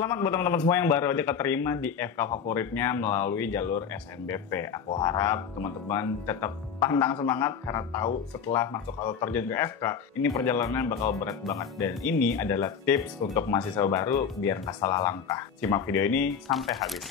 Selamat buat teman-teman semua yang baru aja keterima di FK favoritnya melalui jalur SNBP. Aku harap teman-teman tetap pantang semangat karena tahu setelah masuk atau terjun ke FK, ini perjalanan bakal berat banget. Dan ini adalah tips untuk mahasiswa baru biar nggak salah langkah. Simak video ini sampai habis.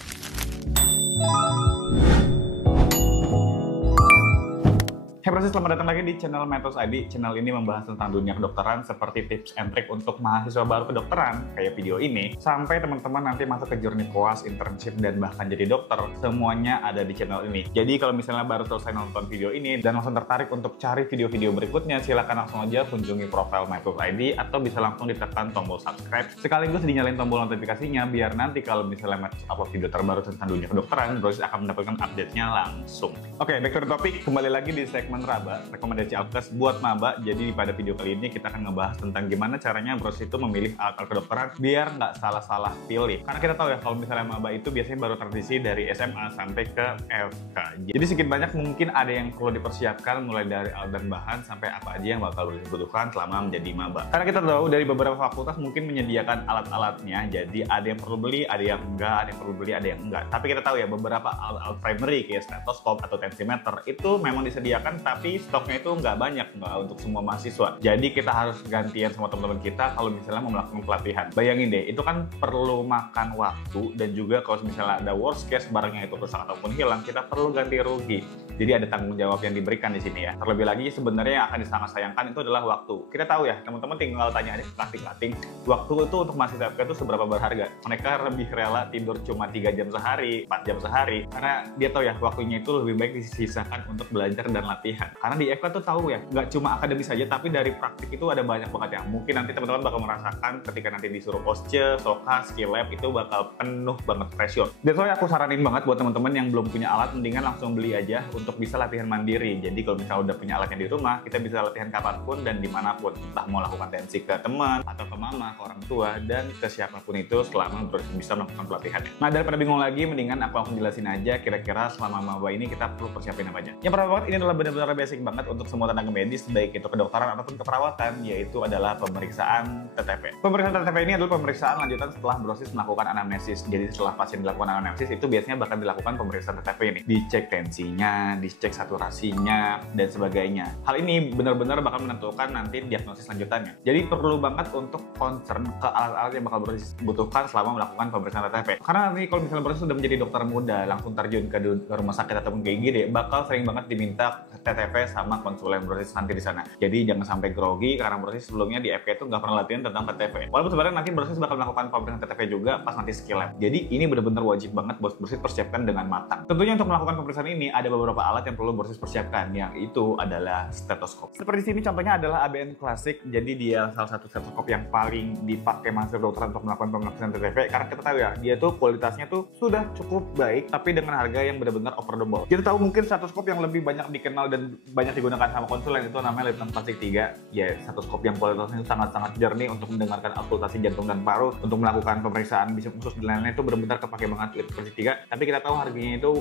Hey Proses, selamat datang lagi di channel Metos ID. Channel ini membahas tentang dunia kedokteran seperti tips and trick untuk mahasiswa baru kedokteran kayak video ini, sampai teman-teman nanti masuk ke journey koas, internship, dan bahkan jadi dokter. Semuanya ada di channel ini. Jadi kalau misalnya baru selesai nonton video ini dan langsung tertarik untuk cari video-video berikutnya, silahkan langsung aja kunjungi profil Metos ID atau bisa langsung ditekan tombol subscribe. Sekaligus dinyalain tombol notifikasinya biar nanti kalau misalnya Metos upload video terbaru tentang dunia kedokteran, Proses akan mendapatkan update-nya langsung. Oke, back to the topic. Kembali lagi di segmen Raba, rekomendasi Alkes buat maba. Jadi pada video kali ini kita akan ngebahas tentang gimana caranya Bros itu memilih alat kedokteran biar nggak salah-salah pilih. Karena kita tahu ya kalau misalnya maba itu biasanya baru transisi dari SMA sampai ke FK. Jadi sedikit banyak mungkin ada yang perlu dipersiapkan mulai dari alat dan bahan sampai apa aja yang bakal dibutuhkan selama menjadi maba. Karena kita tahu dari beberapa fakultas mungkin menyediakan alat-alatnya. Jadi ada yang perlu beli, ada yang enggak, ada yang perlu beli, ada yang enggak. Tapi kita tahu ya beberapa alat-alat primary kayak stetoskop atau tensimeter itu memang disediakan, tapi stoknya itu nggak banyak, nggak untuk semua mahasiswa. Jadi kita harus gantian sama teman-teman kita kalau misalnya mau melakukan pelatihan. Bayangin deh, itu kan perlu makan waktu, dan juga kalau misalnya ada worst case barangnya itu rusak ataupun hilang, kita perlu ganti rugi. Jadi ada tanggung jawab yang diberikan di sini ya. Terlebih lagi sebenarnya yang akan sangat sayangkan itu adalah waktu. Kita tahu ya, teman-teman tinggal tanya aja ke kating-kating, waktu itu untuk mahasiswa FK itu seberapa berharga. Mereka lebih rela tidur cuma 3 jam sehari, 4 jam sehari, karena dia tahu ya waktunya itu lebih baik disisakan untuk belajar dan latihan. Karena di FK tuh tahu ya, nggak cuma akademis saja, tapi dari praktik itu ada banyak banget ya. Mungkin nanti teman-teman bakal merasakan ketika nanti disuruh posce, soka, skill lab itu bakal penuh banget pressure. Dan soalnya aku saranin banget buat teman-teman yang belum punya alat, mendingan langsung beli aja untuk bisa latihan mandiri. Jadi kalau misalnya udah punya alatnya di rumah, kita bisa latihan kapanpun dan dimanapun. Entah mau lakukan tensi ke teman, atau ke mama, ke orang tua, dan ke siapapun itu selama bisa melakukan pelatihannya. Nah, daripada bingung lagi, mendingan aku langsung jelasin aja kira-kira selama maba ini kita perlu persiapin apa aja. Yang pertama banget, ini adalah benar-benar basic banget untuk semua tenaga medis, baik itu kedokteran ataupun keperawatan, yaitu adalah pemeriksaan TTP. Pemeriksaan TTP ini adalah pemeriksaan lanjutan setelah Brosis melakukan anamnesis. Jadi setelah pasien dilakukan anamnesis, itu biasanya bakal dilakukan pemeriksaan TTP ini. Dicek tensinya, dicek saturasinya, dan sebagainya. Hal ini benar-benar bakal menentukan nanti diagnosis lanjutannya. Jadi perlu banget untuk concern ke alat-alat yang bakal Brosis butuhkan selama melakukan pemeriksaan TTP. Karena nanti kalau misalnya Brosis sudah menjadi dokter muda, langsung terjun ke rumah sakit ataupun ke IGD, bakal sering banget diminta TTP sama konsulen Brosis nanti di sana. Jadi jangan sampai grogi karena Brosis sebelumnya di FK itu nggak pernah latihan tentang TTP. Walaupun sebenarnya nanti Brosis bakal melakukan pemeriksaan TTP juga pas nanti skill lab. Jadi ini benar-benar wajib banget Brosis persiapkan dengan matang. Tentunya untuk melakukan pemeriksaan ini ada beberapa alat yang perlu Brosis persiapkan, yang itu adalah stetoskop. Seperti sini contohnya adalah ABN klasik. Jadi dia salah satu stetoskop yang paling dipakai mahasiswa kedokteran untuk melakukan pemeriksaan TTP, karena kita tahu ya, dia tuh kualitasnya tuh sudah cukup baik tapi dengan harga yang benar-benar affordable. Kita tahu mungkin stetoskop yang lebih banyak dikenal dan banyak digunakan sama konsulen itu namanya Litton Classic 3. Ya, stetoskop yang kualitasnya sangat-sangat jernih untuk mendengarkan auskultasi jantung dan paru, untuk melakukan pemeriksaan bisik usus dan lain-lain, itu benar-benar kepake banget Litton Classic 3. Tapi kita tahu harganya itu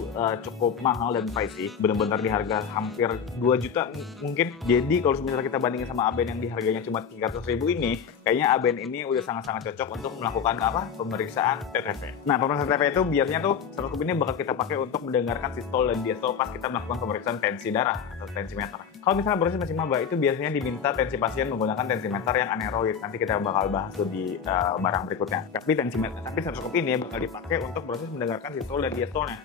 cukup mahal dan pricey, benar-benar di harga hampir 2 juta mungkin. Jadi kalau misalnya kita bandingin sama ABN yang di harganya cuma 300.000 ini, kayaknya ABN ini udah sangat-sangat cocok untuk melakukan pemeriksaan TTP. Nah, pemeriksaan TTP itu biasanya tuh stetoskop ini bakal kita pakai untuk mendengarkan sistol dan diastol pas kita melakukan pemeriksaan tensi darah atau tensimeter. Kalau misalnya Brosis masih maba, itu biasanya diminta tensi pasien menggunakan tensimeter yang aneroid. Nanti kita bakal bahas tuh di barang berikutnya. Tapi stetoskop ini bakal dipakai untuk Brosis mendengarkan sistol dan diastolnya.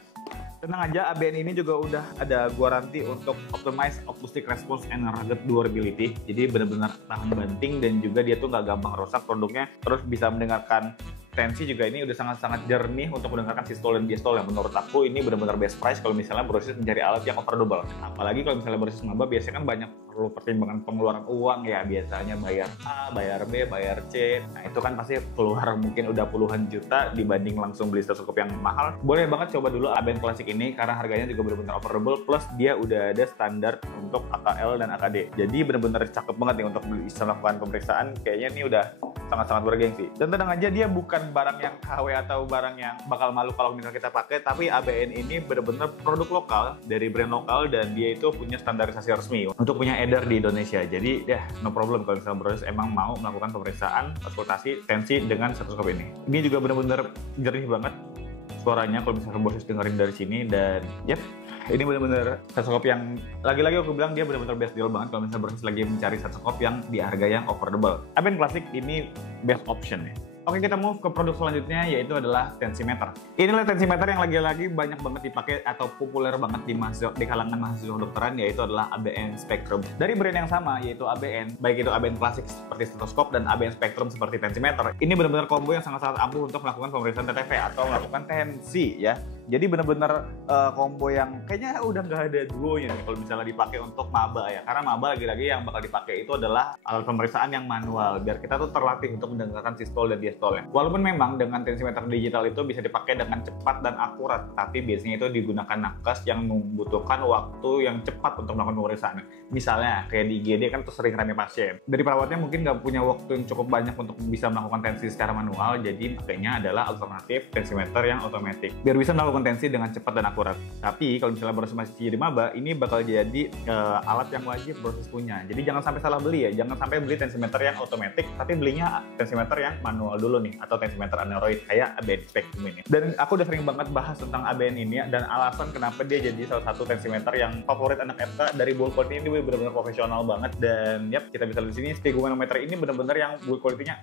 Tenang aja, ABN ini juga udah ada garansi untuk optimize acoustic response and rugged durability. Jadi benar-benar tahan banting dan juga dia tuh nggak gampang rusak produknya. Terus bisa mendengarkan tensi juga, ini udah sangat-sangat jernih untuk mendengarkan sistol dan diastol. Yang menurut aku ini benar-benar best price kalau misalnya Brosis mencari alat yang affordable. Apalagi kalau misalnya Brosis maba, biasanya kan banyak perlu pertimbangan pengeluaran uang ya, biasanya bayar A, bayar B, bayar C. Nah itu kan pasti keluar mungkin udah puluhan juta dibanding langsung beli stetoskop yang mahal. Boleh banget coba dulu ABN klasik ini karena harganya juga benar-benar affordable, plus dia udah ada standar untuk AKL dan AKD. Jadi benar-benar cakep banget nih untuk bisa melakukan pemeriksaan. Kayaknya ini udah sangat-sangat bergengsi. Dan tenang aja, dia bukan barang yang KW atau barang yang bakal malu kalau misalnya kita pakai, tapi ABN ini bener-bener produk lokal dari brand lokal dan dia itu punya standarisasi resmi untuk punya edar di Indonesia. Jadi ya no problem kalau misalnya Brosis emang mau melakukan pemeriksaan konsultasi tensi dengan stetoskop ini. Ini juga bener-bener jernih banget suaranya kalau misalnya Brosis dengerin dari sini. Dan yep, ini bener-bener stetoskop yang lagi-lagi aku bilang dia bener-bener best deal banget kalau misalnya Brosis lagi mencari stetoskop yang di harga yang affordable. ABN Classic ini best option ya. Oke, kita move ke produk selanjutnya, yaitu adalah tensimeter. Inilah tensimeter yang lagi-lagi banyak banget dipakai atau populer banget di kalangan mahasiswa kedokteran, yaitu adalah ABN Spectrum. Dari brand yang sama, yaitu ABN, baik itu ABN Classic seperti stetoskop dan ABN Spectrum seperti tensimeter. Ini benar-benar combo yang sangat-sangat ampuh untuk melakukan pemeriksaan TTV atau melakukan tensi ya. Jadi benar-benar combo yang kayaknya udah nggak ada duonya nih kalau misalnya dipakai untuk maba ya. Karena maba lagi-lagi yang bakal dipakai itu adalah alat pemeriksaan yang manual, biar kita tuh terlatih untuk mendengarkan sistol dan diastolnya. Walaupun memang dengan tensimeter digital itu bisa dipakai dengan cepat dan akurat, tapi biasanya itu digunakan nakes yang membutuhkan waktu yang cepat untuk melakukan pemeriksaan. Misalnya kayak di IGD kan tuh sering rame pasien. Dari perawatnya mungkin nggak punya waktu yang cukup banyak untuk bisa melakukan tensi secara manual, jadi makanya adalah alternatif tensimeter yang otomatis. Biar bisa melakukan tensi dengan cepat dan akurat. Tapi kalau misalnya Brosis masih jadi maba, ini bakal jadi alat yang wajib Brosis punya. Jadi jangan sampai salah beli ya, jangan sampai beli tensimeter yang otomatis, tapi belinya tensimeter yang manual dulu nih, atau tensimeter Aneroid kayak ABN Spectrum ini. Dan aku udah sering banget bahas tentang ABN ini dan alasan kenapa dia jadi salah satu tensimeter yang favorit anak FK. Dari build quality ini benar-benar profesional banget, dan yap, kita bisa lihat di sini sphygmomanometer ini benar-benar yang build quality-nya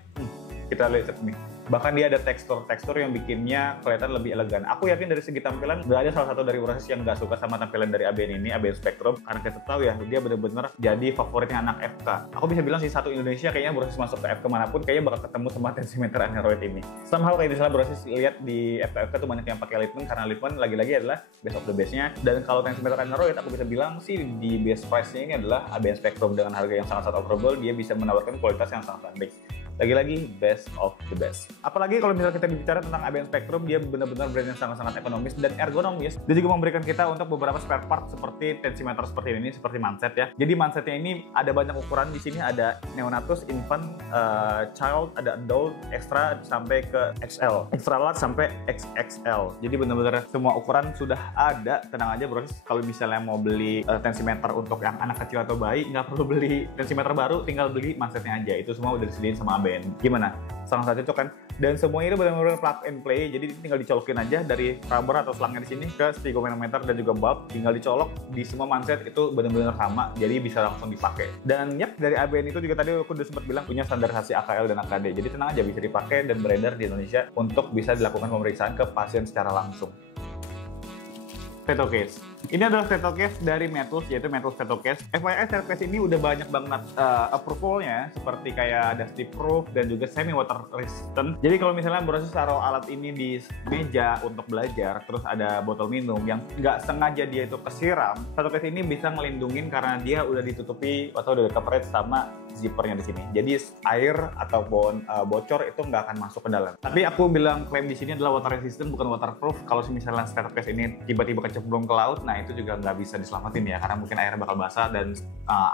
kita lihat nih. Bahkan dia ada tekstur yang bikinnya kelihatan lebih elegan. Aku yakin dari segi tampilan nggak ada salah satu dari Brosis yang nggak suka sama tampilan dari ABN ini, ABN Spectrum. Karena kita tahu ya, dia bener-bener jadi favoritnya anak FK. Aku bisa bilang sih satu Indonesia kayaknya Brosis masuk ke FK manapun kayaknya bakal ketemu sama tensimeter Aneroid ini. Somehow kayak misalnya Brosis lihat di FK tuh banyak yang pakai Litman, karena Litman lagi-lagi adalah best of the best-nya. Dan kalau tensimeter Aneroid aku bisa bilang sih di best price-nya ini adalah ABN Spectrum. Dengan harga yang sangat-sangat affordable, dia bisa menawarkan kualitas yang sangat baik. Lagi-lagi best of the best. Apalagi kalau misalnya kita bicara tentang ABN Spectrum, dia benar-benar brand yang sangat-sangat ekonomis dan ergonomis. Dia juga memberikan kita untuk beberapa spare part seperti tensimeter seperti ini, seperti manset ya. Jadi mansetnya ini ada banyak ukuran. Di sini ada neonatus, infant, child, ada adult, extra sampai ke XL, extra large sampai XXL. Jadi benar-benar semua ukuran sudah ada. Tenang aja Brosis, kalau misalnya mau beli tensimeter untuk yang anak kecil atau bayi, nggak perlu beli tensimeter baru, tinggal beli mansetnya aja. Itu semua udah disediain sama ABN. Gimana? Sangat cocok kan? Dan semuanya itu benar-benar plug and play, jadi tinggal dicolokin aja dari rubber atau selangnya di sini ke sphygmomanometer dan juga bulb, tinggal dicolok di semua manset itu benar-benar sama, jadi bisa langsung dipakai. Dan yap, dari ABN itu juga tadi aku udah sempat bilang punya standarisasi AKL dan AKD, jadi tenang aja bisa dipakai dan beredar di Indonesia untuk bisa dilakukan pemeriksaan ke pasien secara langsung. Stetocase. Ini adalah stetocase dari Metals, yaitu Metals Stetocase. FYI, stetocase ini udah banyak banget approval-nya, seperti kayak dusty proof dan juga semi water resistant. Jadi kalau misalnya Brosis taruh alat ini di meja untuk belajar, terus ada botol minum yang nggak sengaja dia itu kesiram, stetocase ini bisa ngelindungin karena dia udah ditutupi atau udah coverage sama zippernya di sini. Jadi air ataupun bocor itu nggak akan masuk ke dalam. Tapi aku bilang klaim di sini adalah water resistant, bukan waterproof. Kalau misalnya stetocase ini tiba-tiba kecemplung ke laut, nah itu juga nggak bisa diselamatin ya, karena mungkin airnya bakal basah dan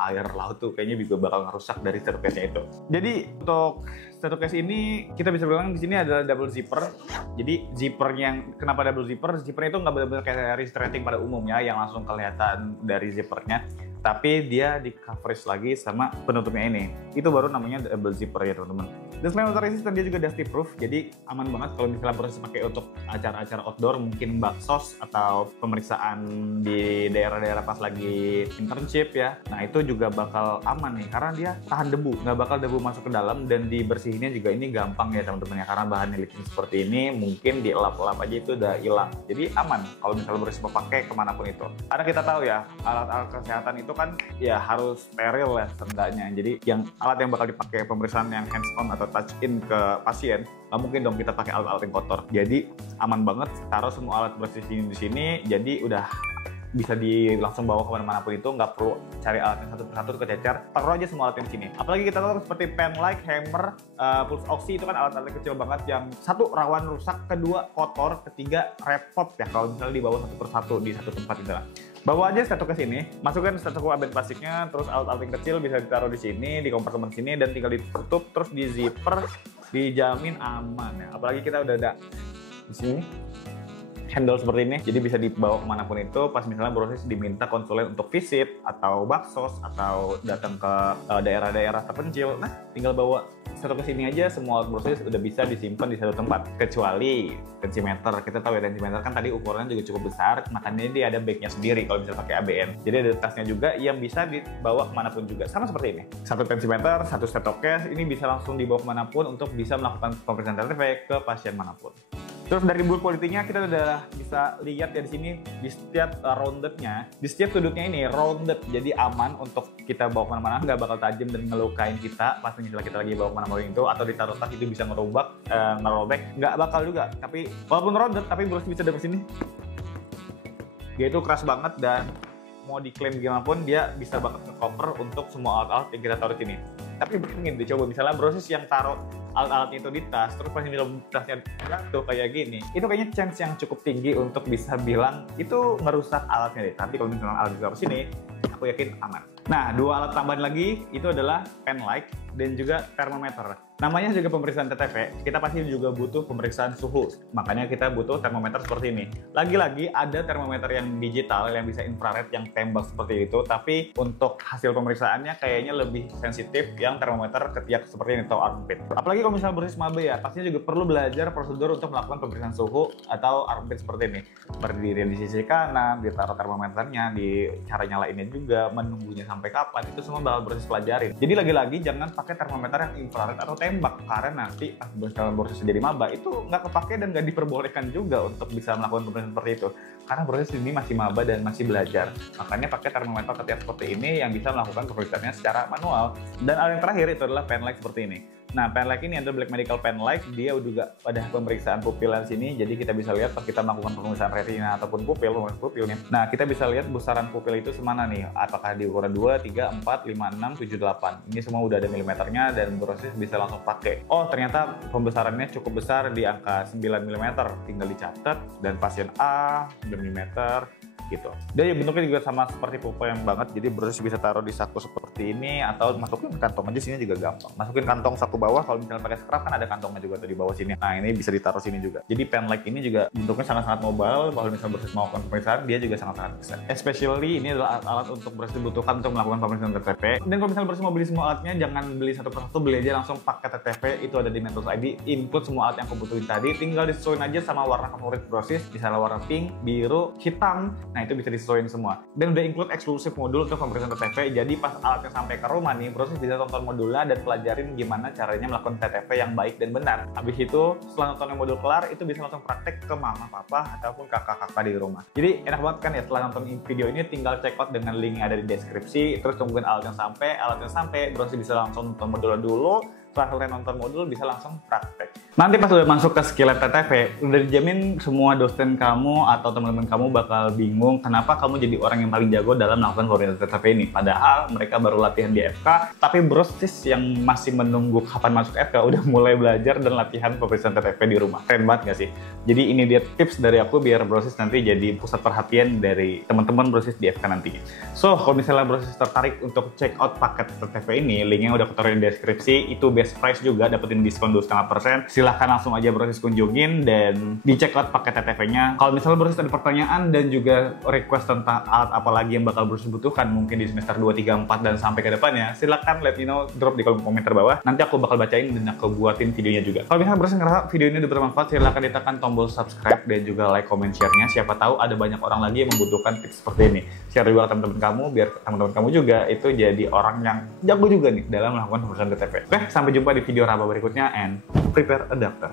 air laut tuh kayaknya juga bakal ngerusak dari stetocase-nya itu. Jadi untuk stetocase ini kita bisa bilang di sini adalah double zipper. Jadi zippernya yang kenapa double zipper? Zippernya itu nggak benar-benar kayak restraining pada umumnya yang langsung kelihatan dari zippernya, tapi dia di coverage lagi sama penutupnya ini. Itu baru namanya double zipper ya teman-teman. Dan selain water resistant, dia juga dusty proof, jadi aman banget kalau misalnya Brosis pakai untuk acara-acara outdoor, mungkin baksos atau pemeriksaan di daerah-daerah pas lagi internship ya. Nah itu juga bakal aman nih, karena dia tahan debu, nggak bakal debu masuk ke dalam, dan dibersihinnya juga ini gampang ya teman-teman ya, karena bahannya licin seperti ini, mungkin dielap-elap aja itu udah hilang. Jadi aman kalau misalnya Brosis mau pakai kemanapun itu. Karena kita tahu ya, alat-alat kesehatan itu kan ya harus steril ya seenggaknya. Jadi yang alat yang bakal dipakai pemeriksaan yang hands on atau touch in ke pasien, nggak mungkin dong kita pakai alat-alat yang kotor. Jadi aman banget, taruh semua alat Brosis di sini, jadi udah bisa langsung bawa kemana-mana pun itu, nggak perlu cari alatnya satu persatu kececer, taruh aja semua alatnya di sini. Apalagi kita tahu seperti pen light, hammer, pulse oxy itu kan alat-alat kecil banget yang satu rawan rusak, kedua kotor, ketiga repot ya kalau misalnya dibawa satu persatu di satu tempat gitu lah. Bawa aja stethoscope ke sini, masukkan stethoscope aben plastiknya, terus alat-alat yang kecil bisa ditaruh di sini, di kompartemen sini, dan tinggal ditutup, terus di zipper, dijamin aman ya. Apalagi kita udah ada di sini handle seperti ini, jadi bisa dibawa kemanapun itu. Pas misalnya Brosis diminta konsulen untuk visit atau baksos atau datang ke daerah-daerah terpencil, nah tinggal bawa satu ke sini aja, semua alat Brosis udah bisa disimpan di satu tempat. Kecuali tensimeter, kita tahu ya tensimeter kan tadi ukurannya juga cukup besar, makanya dia ada bagnya sendiri kalau misalnya pakai ABN. Jadi ada tasnya juga yang bisa dibawa kemanapun juga, sama seperti ini. Satu tensimeter, satu stethoscope, ini bisa langsung dibawa kemanapun untuk bisa melakukan pemeriksaan TTP ke pasien manapun. Terus dari build quality-nya kita udah bisa lihat ya di sini di setiap rounded-nya, di setiap sudutnya ini rounded, jadi aman untuk kita bawa kemana-mana, nggak bakal tajam dan ngelukain kita pas misalnya kita lagi bawa kemana-mana itu, atau ditaruh tas itu bisa ngerobek, nggak bakal juga. Tapi walaupun rounded, tapi Brosis bisa dari sini, dia itu keras banget dan mau diklaim gimana pun dia bisa banget nge-cover untuk semua alat-alat yang kita taruh di sini. Tapi bayangin dicoba misalnya Brosis yang taruh alat-alatnya itu di tas, terus pas dalam tasnya jatuh kayak gini, itu kayaknya chance yang cukup tinggi untuk bisa bilang itu ngerusak alatnya deh. Tapi kalau misalnya alat ditaruh sini, aku yakin aman. Nah, dua alat tambahan lagi itu adalah pen light dan juga termometer. Namanya juga pemeriksaan TTP, kita pasti juga butuh pemeriksaan suhu. Makanya kita butuh termometer seperti ini. Lagi-lagi ada termometer yang digital yang bisa infrared yang tembak seperti itu, tapi untuk hasil pemeriksaannya kayaknya lebih sensitif yang termometer ketiak seperti ini atau armpit. Apalagi kalau misalnya Brosis maba ya, pastinya juga perlu belajar prosedur untuk melakukan pemeriksaan suhu atau armpit seperti ini. Berdiri di sisi kanan, ditaruh termometernya, di cara nyalainnya juga, menunggunya sampai kapan, itu semua bakal Brosis pelajarin. Jadi lagi-lagi jangan pakai termometer yang infrared atau tembak, karena nanti pas Brosis jadi maba itu nggak kepake dan nggak diperbolehkan juga untuk bisa melakukan pemeriksaan seperti itu. Karena Brosis ini masih maba dan masih belajar, makanya pakai termometer ketiak seperti ini yang bisa melakukan pemeriksaannya secara manual. Dan yang terakhir itu adalah pen light seperti ini. Nah, pen light ini adalah Black Medical Pen Light, dia juga ada pemeriksaan pupilan sini, jadi kita bisa lihat pas kita melakukan pemeriksaan retina ataupun pupilnya. Nah, kita bisa lihat besaran pupil itu semana nih, apakah di ukuran 2, 3, 4, 5, 6, 7, 8. Ini semua udah ada milimeternya dan Brosis bisa langsung pakai. Oh, ternyata pembesarannya cukup besar di angka 9 mm, tinggal dicatat, dan pasien A 9 mm gitu. Dan ya bentuknya juga sama seperti pupil yang banget, jadi Brosis bisa taruh di saku seperti ini atau masukin kantong aja, sini juga gampang. Masukin kantong saku bawah, kalau misalnya pakai scrap kan ada kantongnya juga tuh di bawah sini. Nah, ini bisa ditaruh sini juga. Jadi pen light ini juga bentuknya sangat-sangat mobile, kalau misalnya Brosis mau melakukan pemeriksaan dia juga sangat-sangat bisa. Especially ini adalah alat untuk Brosis dibutuhkan untuk melakukan pemeriksaan TTP. Dan kalau misalnya Brosis mau beli semua alatnya, jangan beli satu persatu, beli aja langsung pakai TTP. Itu ada di Mentos ID, input semua alat yang aku butuhin tadi, tinggal disesuaikan aja sama warna favorit Brosis, misalnya warna pink, biru, hitam. Nah, itu bisa disesuaikan semua. Dan udah include eksklusif modul untuk pemeriksaan TTP. Jadi pas alatnya sampai ke rumah nih, Brosis bisa tonton modulnya dan pelajarin gimana caranya melakukan TTP yang baik dan benar. Habis itu setelah nonton modul kelar, itu bisa langsung praktek ke mama, papa, ataupun kakak-kakak di rumah. Jadi enak banget kan ya, setelah nonton video ini tinggal check out dengan link yang ada di deskripsi, terus tungguin alatnya sampai, Brosis bisa langsung nonton modulnya dulu. Setelah kalian nonton modul bisa langsung praktek. Nanti pas udah masuk ke skillet TTP, udah dijamin semua dosen kamu atau teman-teman kamu bakal bingung kenapa kamu jadi orang yang paling jago dalam melakukan pemeriksaan TTP ini. Padahal mereka baru latihan di FK, tapi Brosis yang masih menunggu kapan masuk FK udah mulai belajar dan latihan pemeriksaan TTP di rumah. Keren banget gak sih? Jadi ini dia tips dari aku biar Brosis nanti jadi pusat perhatian dari teman-teman Brosis di FK nantinya. So, kalau misalnya Brosis tertarik untuk check out paket TTP ini, linknya udah aku taruh di deskripsi, itu best price juga, dapetin diskon 2,5%. Silahkan langsung aja Brosis kunjungin dan dicek out paket TTP-nya. Kalau misalnya Brosis ada pertanyaan dan juga request tentang alat apa lagi yang bakal Brosis butuhkan mungkin di semester 2, 3, 4 dan sampai ke depannya, silahkan let me know, drop di kolom komentar bawah. Nanti aku bakal bacain dan aku buatin videonya juga. Kalau misalnya Brosis ngerasa video ini udah bermanfaat, silahkan ditekan tombol subscribe dan juga like, comment, share-nya. Siapa tahu ada banyak orang lagi yang membutuhkan tips seperti ini. Share juga ke teman-teman kamu biar teman-teman kamu juga itu jadi orang yang jago juga nih dalam melakukan pemeriksaan TTP. Oke, sampai jumpa di video Raba berikutnya and prepare a doctor.